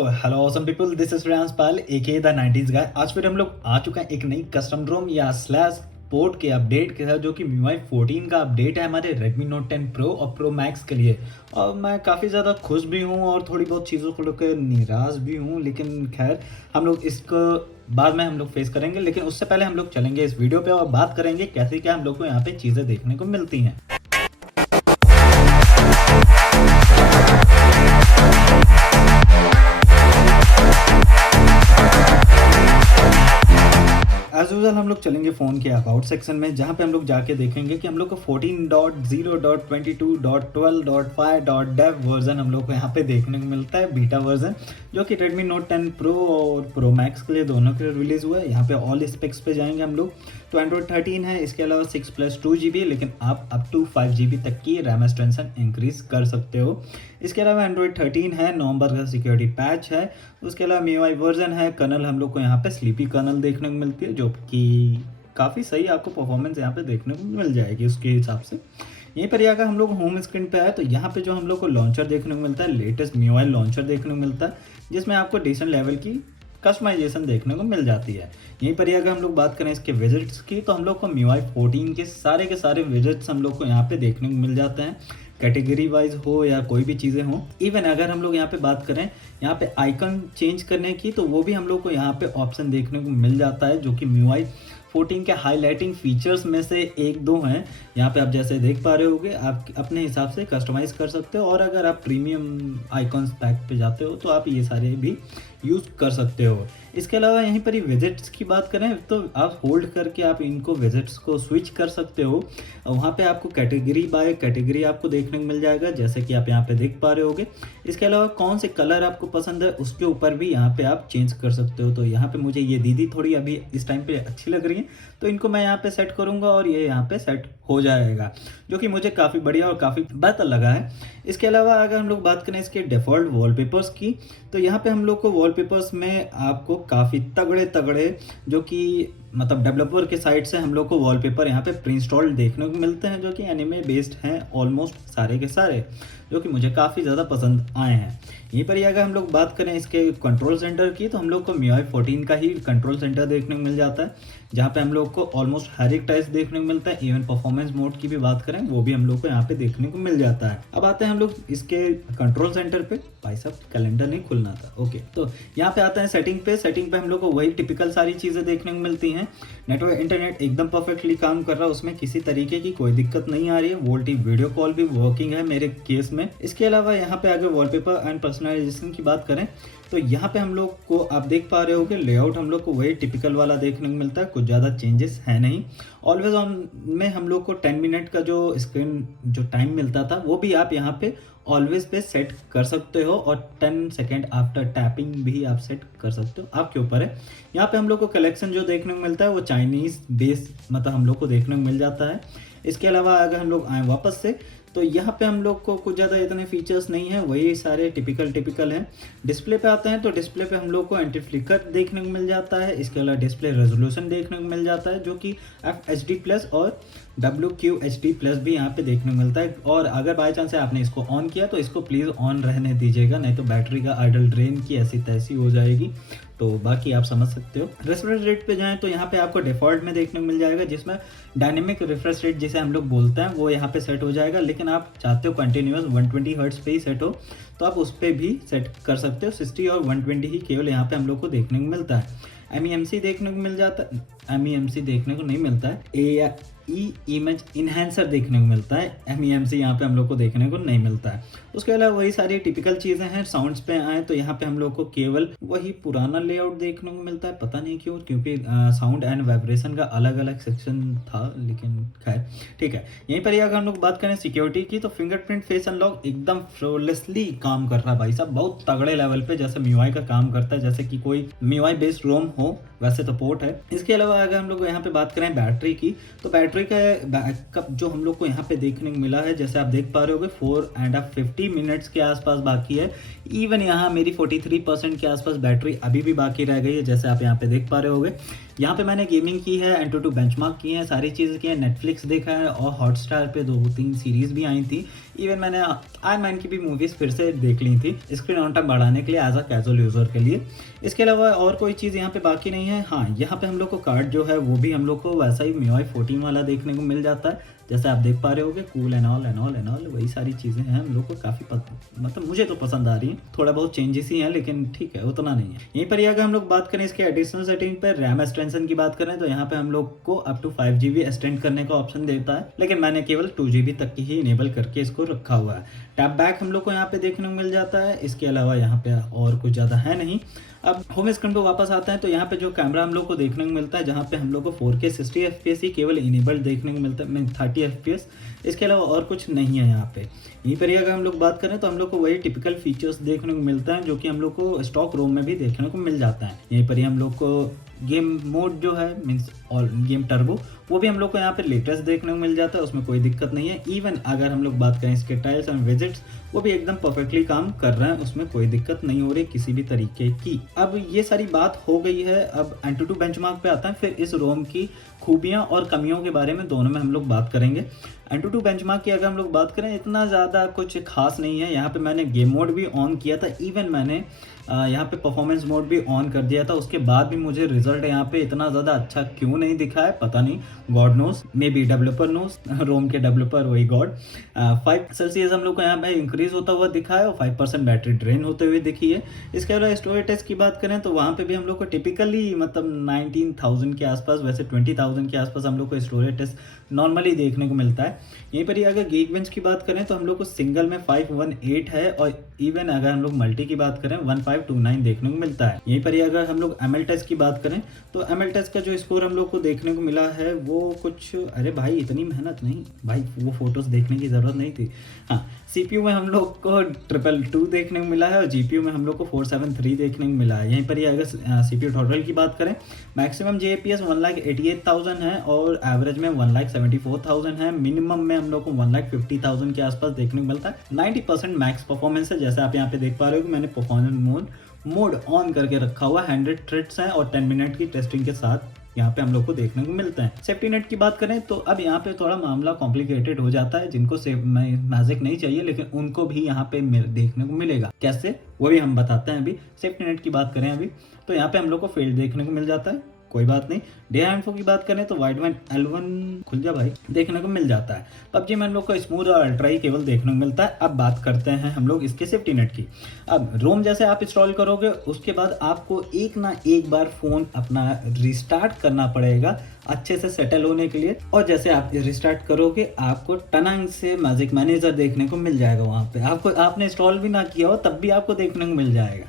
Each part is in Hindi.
Hello awesome people, this is Shreyansh Pal aka the 90s guy. आज फिर हम लोग आ चुका है एक नई कस्टम रोम या स्लैश पोर्ट के अपडेट के साथ, जो कि MIUI 14 का अपडेट है हमारे Redmi Note 10 Pro और Pro Max के लिए। और मैं काफ़ी ज़्यादा खुश भी हूँ और थोड़ी बहुत चीज़ों को लेकर निराश भी हूँ, लेकिन खैर हम लोग इसको बाद में हम लोग फेस करेंगे। लेकिन उससे पहले हम लोग चलेंगे इस वीडियो पे और बात करेंगे कैसे क्या हम लोग को यहाँ पे चीज़ें देखने को मिलती हैं। एज यूजल हम लोग चलेंगे फ़ोन के अबाउट सेक्शन में, जहाँ पे हम लोग जाके देखेंगे कि हम लोग को 14.0.22.12.5.dev वर्जन हम लोग को यहाँ पे देखने को मिलता है, बीटा वर्जन, जो कि Redmi Note 10 Pro और Pro Max के लिए दोनों के लिए रिलीज़ हुआ है। यहाँ पे ऑल स्पेक्स पे जाएंगे हम लोग तो एंड्रॉइड 13 है, इसके अलावा 6+2 GB, लेकिन आप अप टू 5 GB तक की रैम एक्सटेंशन इंक्रीज कर सकते हो। इसके अलावा एंड्रॉइड 13 है, नवंबर का सिक्योरिटी पैच है। उसके अलावा MIUI वर्जन है, कर्नल हम लोग को यहाँ पे स्लीपी कर्नल देखने को मिलती है, जो कि काफ़ी सही आपको परफॉर्मेंस यहाँ पे देखने को मिल जाएगी उसके हिसाब से। यहीं पर अगर हम लोग होम स्क्रीन पे आए तो यहाँ पे जो हम लोग को लॉन्चर देखने को मिलता है, लेटेस्ट MIUI लॉन्चर देखने को मिलता है, जिसमें आपको डिसेंट लेवल की कस्टमाइजेशन देखने को मिल जाती है। यहीं पर अगर हम लोग बात करें इसके विजिट्स की, तो हम लोग को MIUI 14 के सारे विजिट्स हम लोग को यहाँ पे देखने को मिल जाते हैं, कैटेगरी वाइज हो या कोई भी चीज़ें हो। इवन अगर हम लोग यहाँ पे बात करें यहाँ पे आइकन चेंज करने की, तो वो भी हम लोग को यहाँ पे ऑप्शन देखने को मिल जाता है, जो कि MIUI 14 के हाईलाइटिंग फीचर्स में से एक दो हैं। यहाँ पे आप जैसे देख पा रहे होगे, आप अपने हिसाब से कस्टमाइज़ कर सकते हो, और अगर आप प्रीमियम आइकॉन्स पैक पे जाते हो तो आप ये सारे भी यूज़ कर सकते हो। इसके अलावा यहीं पर ही विजिट्स की बात करें तो आप होल्ड करके आप इनको विजिट्स को स्विच कर सकते हो। वहाँ पे आपको कैटेगरी बाय कैटेगरी आपको देखने को मिल जाएगा, जैसे कि आप यहाँ पे देख पा रहे होगे। इसके अलावा कौन से कलर आपको पसंद है उसके ऊपर भी यहाँ पे आप चेंज कर सकते हो। तो यहाँ पे मुझे ये दीदी थोड़ी अभी इस टाइम पे अच्छी लग रही है, तो इनको मैं यहाँ पे सेट करूँगा और ये यहाँ पे सेट हो जाएगा, जो कि मुझे काफ़ी बढ़िया और काफ़ी बेहतर लगा है। इसके अलावा अगर हम लोग बात करें इसके डिफ़ॉल्ट वॉलपेपर्स की, तो यहाँ पे हम लोग को वॉलपेपर्स में आपको काफ़ी तगड़े जो कि मतलब डेवलपर के साइड से हम लोग को वॉलपेपर यहाँ पे प्री इंस्टॉल्ड देखने को मिलते हैं, जो कि एनिमे बेस्ड हैं ऑलमोस्ट सारे के सारे, जो कि मुझे काफ़ी ज़्यादा पसंद आए हैं। यहीं पर ही अगर हम लोग बात करें इसके कंट्रोल सेंटर की, तो हम लोग को MIUI 14 का ही कंट्रोल सेंटर देखने को मिल जाता है, जहाँ पे हम लोग को ऑलमोस्ट हर एक टाइप देखने को मिलता है। इवन परफॉर्मेंस मोड की भी बात करें वो भी हम लोग को यहाँ पे देखने को मिल जाता है। अब आते हैं हम लोग इसके कंट्रोल सेंटर पे। भाई साहब कैलेंडर नहीं खुलना था, ओके। तो यहाँ पे आते हैं सेटिंग पे हम लोग को वही टिपिकल सारी चीज़ें देखने को मिलती हैं। नेटवर्क इंटरनेट एकदम परफेक्टली काम कर रहा है, उसमें किसी तरीके की कोई दिक्कत नहीं आ रही है। वोल्टी वीडियो कॉल भी वर्किंग है मेरे केस में। इसके अलावा यहाँ पे अगर वॉलपेपर एंड पर्सनलाइजेशन की बात करें, तो यहाँ पे हम लोग को आप देख पा रहे हो कि लेआउट हम लोग को वही टिपिकल वाला देखने को मिलता है, कुछ ज़्यादा चेंजेस है नहीं। ऑलवेज ऑन में हम लोग को 10 मिनट का जो स्क्रीन जो टाइम मिलता था, वो भी आप यहाँ पे ऑलवेज पे सेट कर सकते हो, और 10 सेकेंड आफ्टर टैपिंग भी आप सेट कर सकते हो, आपके ऊपर है। यहाँ पे हम लोग को कलेक्शन जो देखने को मिलता है वो चाइनीज़ बेस मतलब हम लोग को देखने को मिल जाता है। इसके अलावा अगर हम लोग आए वापस से, तो यहाँ पे हम लोग को कुछ ज़्यादा इतने फीचर्स नहीं है, वही सारे टिपिकल हैं। डिस्प्ले पे आते हैं तो डिस्प्ले पे हम लोग को एंटी फ्लिकर देखने को मिल जाता है। इसके अलावा डिस्प्ले रेजोल्यूशन देखने को मिल जाता है, जो कि FHD+ और WQHD+ भी यहाँ पे देखने को मिलता है। और अगर बाई चांस आपने इसको ऑन किया तो इसको प्लीज़ ऑन रहने दीजिएगा, नहीं तो बैटरी का आइडल ड्रेन की ऐसी तैसी हो जाएगी। तो बाकी आप समझ सकते हो। रिफ्रेश रेट पे जाएं तो यहाँ पे आपको डिफ़ॉल्ट में देखने को मिल जाएगा, जिसमें डायनेमिक रिफ्रेश रेट जिसे हम लोग बोलते हैं वो यहाँ पे सेट हो जाएगा। लेकिन आप चाहते हो कंटिन्यूअस 120 हर्ट्ज पे ही सेट हो, तो आप उस पर भी सेट कर सकते हो। 60 और 120 ही केवल यहाँ पे हम लोग को देखने को मिलता है। MEMC देखने को मिल जाता है, MEMC देखने को नहीं मिलता है। इमेज इन्हेंसर देखने को मिलता है, MEMC यहाँ पे हम लोग को देखने को नहीं मिलता है। उसके अलावा वही सारी टिपिकल चीज़ें हैं। साउंड्स पे आए तो यहाँ पे हम लोग को केवल वही पुराना लेआउट देखने को मिलता है, पता नहीं क्यों, क्योंकि साउंड एंड वाइब्रेशन का अलग अलग सेक्शन था, लेकिन खैर ठीक है। यहीं पर अगर हम लोग बात करें सिक्योरिटी की, तो फिंगरप्रिंट फेस अनलॉक एकदम फ्लॉलेसली काम कर रहा है भाई साहब, बहुत तगड़े लेवल पे, जैसे MIUI का काम करता है, जैसे कि कोई MIUI बेस्ड रोम हो वैसे तो पोर्ट है। इसके अलावा अगर हम लोग यहाँ पे बात करें बैटरी की, तो बैटरी का बैकअप जो हम लोग को यहाँ पे देखने को मिला है, जैसे आप देख पा रहे होगे 4.50 मिनट्स के आसपास बाकी है। इवन यहाँ मेरी 43% के आसपास बैटरी अभी भी बाकी रह गई है, जैसे आप यहाँ पे देख पा रहे होगे। यहाँ पे मैंने गेमिंग की है, Antutu बेंचमार्क की है, सारी चीज़ें की है, नेटफ्लिक्स देखा है और हॉटस्टार पे 2-3 सीरीज़ भी आई थी। इवन मैंने आयरन मैन की भी मूवीज़ फिर से देख ली थी स्क्रीन ऑन टाइम बढ़ाने के लिए एज अ कैजुअल यूज़र के लिए। इसके अलावा और कोई चीज़ यहाँ पे बाकी नहीं है। हाँ, यहाँ पे हम लोग को कार्ड जो है वो भी हम लोग को वैसा ही MIUI 14 वाला देखने को मिल जाता है, जैसे आप देख पा रहे होगे। कूल एंड ऑल वही सारी चीज़ें हैं हम लोग को काफ़ी मतलब मुझे तो पसंद आ रही हैं। थोड़ा बहुत चेंजेस ही हैं लेकिन ठीक है, उतना नहीं है। यहीं पर अगर हम लोग बात करें इसके एडिशनल सेटिंग पर रैम एक्सटेंशन की बात करें, तो यहाँ पे हम लोग को अप टू 5 GB एक्सटेंड करने का ऑप्शन देता है, लेकिन मैंने केवल 2 GB तक की ही इनेबल करके इसको रखा हुआ है। टैप बैक हम लोग को यहाँ पे देखने को मिल जाता है। इसके अलावा यहाँ पे और कुछ ज़्यादा है नहीं। अब होम स्क्रीन पे वापस आते हैं, तो यहाँ पे जो कैमरा हम लोग को देखने को मिलता है, जहाँ पे हम लोग को 4K 60 FPS ही केवल इनेबल्ड देखने को मिलता है, 30 FPS। इसके अलावा और कुछ नहीं है यहाँ पे। यहीं पर अगर हम लोग बात करें तो हम लोग को वही टिपिकल फीचर्स देखने को मिलता है जो कि हम लोग को स्टॉक रोम में भी देखने को मिल जाता है। यहीं पर ही हम लोग को गेम मोड जो है मीन्स और गेम टर्बो, वो भी हम लोग को यहाँ पे लेटेस्ट देखने को मिल जाता है, उसमें कोई दिक्कत नहीं है। इवन अगर हम लोग बात करें इसके टाइल्स एंड विजेट्स, वो भी एकदम परफेक्टली काम कर रहे हैं, उसमें कोई दिक्कत नहीं हो रही किसी भी तरीके की। अब ये सारी बात हो गई है, अब Antutu बेंचमार्क पे आता है, फिर इस रोम की खूबियाँ और कमियों के बारे में दोनों में हम लोग बात करेंगे। Antutu बेंचमार्क की अगर हम लोग बात करें, इतना ज़्यादा कुछ खास नहीं है। यहाँ पे मैंने गेम मोड भी ऑन किया था, इवन मैंने यहाँ पे परफॉर्मेंस मोड भी ऑन कर दिया था, उसके बाद भी मुझे रिजल्ट यहाँ पे इतना ज़्यादा अच्छा क्यों नहीं दिखा है पता नहीं। God knows, may be developer knows, Rome के डेवलपर वही गॉड। 5 सेल्सियस हम लोग को यहाँ पे इंक्रीज होता हुआ दिखा है और 5% बैटरी ड्रेन होते हुए दिखी है। इसके अलावा स्टोरेज टेस्ट की बात करें तो वहाँ पे भी हम लोग को टिपिकली मतलब 19,000 के आसपास, वैसे 20,000 के आसपास हम लोग को स्टोरेज टेस्ट नॉर्मली देखने को मिलता है। यहीं पर ही अगर Geekbench की बात करें तो हम लोग को सिंगल में 518 है और इवन अगर हम लोग मल्टी की बात करें 1529 देखने को मिलता है। यहीं पर ही अगर हम लोग ML टेस्ट की बात करें तो ML टेस्ट का जो स्कोर हम लोग को देखने को मिला है वो कुछ, अरे भाई इतनी मेहनत नहीं भाई, वो फोटोज देखने की ज़रूरत नहीं थी। हाँ, CPU में हम लोग को 222 देखने को मिला है और GPU में हम लोग को 473 देखने को मिला है। यहीं पर ही अगर CPU टोटल की बात करें, मैक्सिमम JPS 1,88,000 है और एवरेज में 1,74,000 है। मिनिमम में हम लोग को 1,50,000 के आसपास देखने को मिलता है। 90% मैक्स परफॉर्मेंस है, जैसे आप यहाँ पे देख पा रहे हो कि मैंने परफॉर्मेंस मोड ऑन करके रखा हुआ है। 100 थ्रेड्स हैं और 10 मिनट की टेस्टिंग के साथ यहाँ पे हम लोग को देखने को मिलता है। सेफ्टी नेट की बात करें तो अब यहाँ पे थोड़ा मामला कॉम्प्लिकेटेड हो जाता है, जिनको मैजिक नहीं चाहिए लेकिन उनको भी यहाँ पे देखने को मिलेगा। कैसे, वो भी हम बताते हैं। अभी सेफ्टी नेट की बात करें अभी तो यहाँ पे हम लोग को फेल्ड देखने को मिल जाता है, कोई बात नहीं। डे इन्फो की बात करें तो वाइडबैंड L1 खुल जा भाई देखने को मिल जाता है। PUBG में हम लोग को स्मूथ और अल्ट्रा ही केवल देखने को मिलता है। अब बात करते हैं हम लोग इसके सेफ्टी नेट की। अब रोम जैसे आप इंस्टॉल करोगे उसके बाद आपको एक ना एक बार फ़ोन अपना रिस्टार्ट करना पड़ेगा अच्छे से सेटल होने के लिए, और जैसे आप रिस्टार्ट करोगे आपको टनंग से मैजिक मैनेजर देखने को मिल जाएगा। वहाँ पे आपको, आपने इंस्टॉल भी ना किया हो तब भी आपको देखने को मिल जाएगा।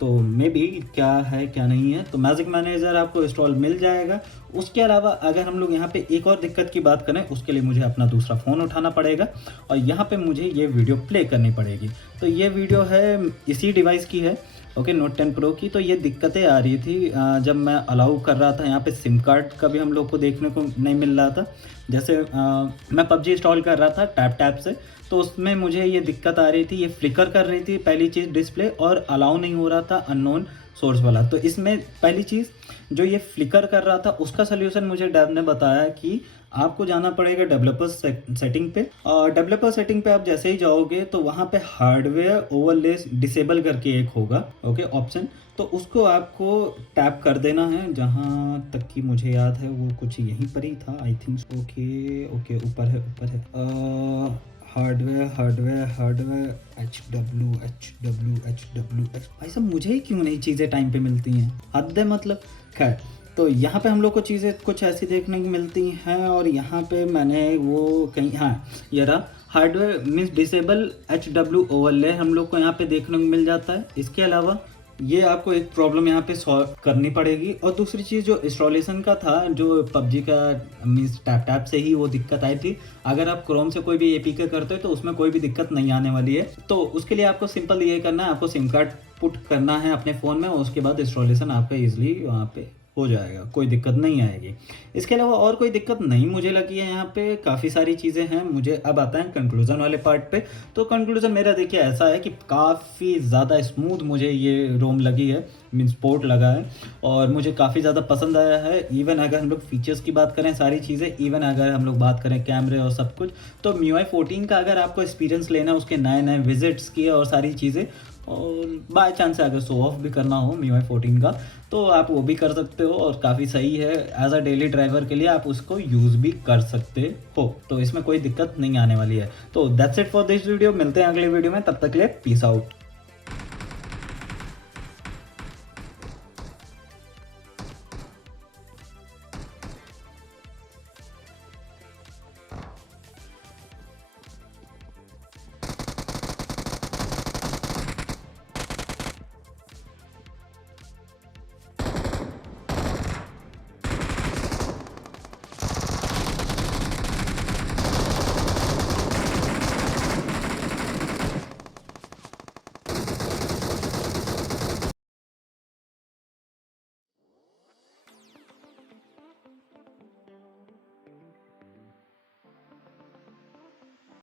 तो मे बी क्या है क्या नहीं है, तो मैजिक मैनेजर आपको इंस्टॉल मिल जाएगा। उसके अलावा अगर हम लोग यहाँ पे एक और दिक्कत की बात करें, उसके लिए मुझे अपना दूसरा फ़ोन उठाना पड़ेगा और यहाँ पे मुझे ये वीडियो प्ले करनी पड़ेगी। तो ये वीडियो है इसी डिवाइस की है, ओके, Note 10 Pro की। तो ये दिक्कतें आ रही थी जब मैं अलाउ कर रहा था, यहाँ पे सिम कार्ड का भी हम लोग को देखने को नहीं मिल रहा था। जैसे मैं PUBG इंस्टॉल कर रहा था टैप से, तो उसमें मुझे ये दिक्कत आ रही थी, ये फ्लिकर कर रही थी पहली चीज़ डिस्प्ले, और अलाउ नहीं हो रहा था अननोन सोर्स वाला। तो इसमें पहली चीज़ जो ये फ्लिकर कर रहा था उसका सल्यूशन मुझे डेव ने बताया कि आपको जाना पड़ेगा डेवलपर सेटिंग पे, और डेवलपर सेटिंग पे आप जैसे ही जाओगे तो वहाँ पे हार्डवेयर ओवरले डिसेबल करके एक होगा, ओके, ऑप्शन। तो उसको आपको टैप कर देना है, जहाँ तक कि मुझे याद है वो कुछ यहीं पर ही था आई थिंक। ओके ऊपर है हार्डवेयर HW भाई साहब, मुझे ही क्यों नहीं चीज़ें टाइम पे मिलती हैं, हद है मतलब। खैर, तो यहाँ पे हम लोग को चीज़ें कुछ ऐसी देखने को मिलती हैं, और यहाँ पे मैंने वो कहीं, हाँ ये रहा, hardware means disable HW overlay हम लोग को यहाँ पे देखने को मिल जाता है। इसके अलावा ये आपको एक प्रॉब्लम यहाँ पे सॉल्व करनी पड़ेगी। और दूसरी चीज़ जो इंस्टॉलेशन का था, जो PUBG का मीन्स टैप से ही वो दिक्कत आई थी। अगर आप क्रोम से कोई भी APK करते हो तो उसमें कोई भी दिक्कत नहीं आने वाली है। तो उसके लिए आपको सिंपल ये करना है, आपको सिम कार्ड पुट करना है अपने फ़ोन में, और उसके बाद इंस्टॉलेशन आपका ईजिली वहाँ पे हो जाएगा, कोई दिक्कत नहीं आएगी। इसके अलावा और कोई दिक्कत नहीं मुझे लगी है यहाँ पे, काफ़ी सारी चीज़ें हैं। मुझे अब आता है कंक्लूज़न वाले पार्ट पे। तो कंक्लूज़न मेरा देखिए ऐसा है कि काफ़ी ज़्यादा स्मूथ मुझे ये रोम लगी है, मीन्स पोर्ट लगा है और मुझे काफ़ी ज़्यादा पसंद आया है। इवन अगर हम लोग फीचर्स की बात करें, सारी चीज़ें, इवन अगर हम लोग बात करें कैमरे और सब कुछ, तो MIUI 14 का अगर आपको एक्सपीरियंस लेना है, उसके नए-नए विज़िट्स की और सारी चीज़ें, और बाय चांस अगर शो ऑफ भी करना हो MIUI 14 का, तो आप वो भी कर सकते हो और काफ़ी सही है। एज़ अ डेली ड्राइवर के लिए आप उसको यूज़ भी कर सकते हो, तो इसमें कोई दिक्कत नहीं आने वाली है। तो that's it for this video. मिलते हैं अगले वीडियो में, तब तक के लिए पीस आउट।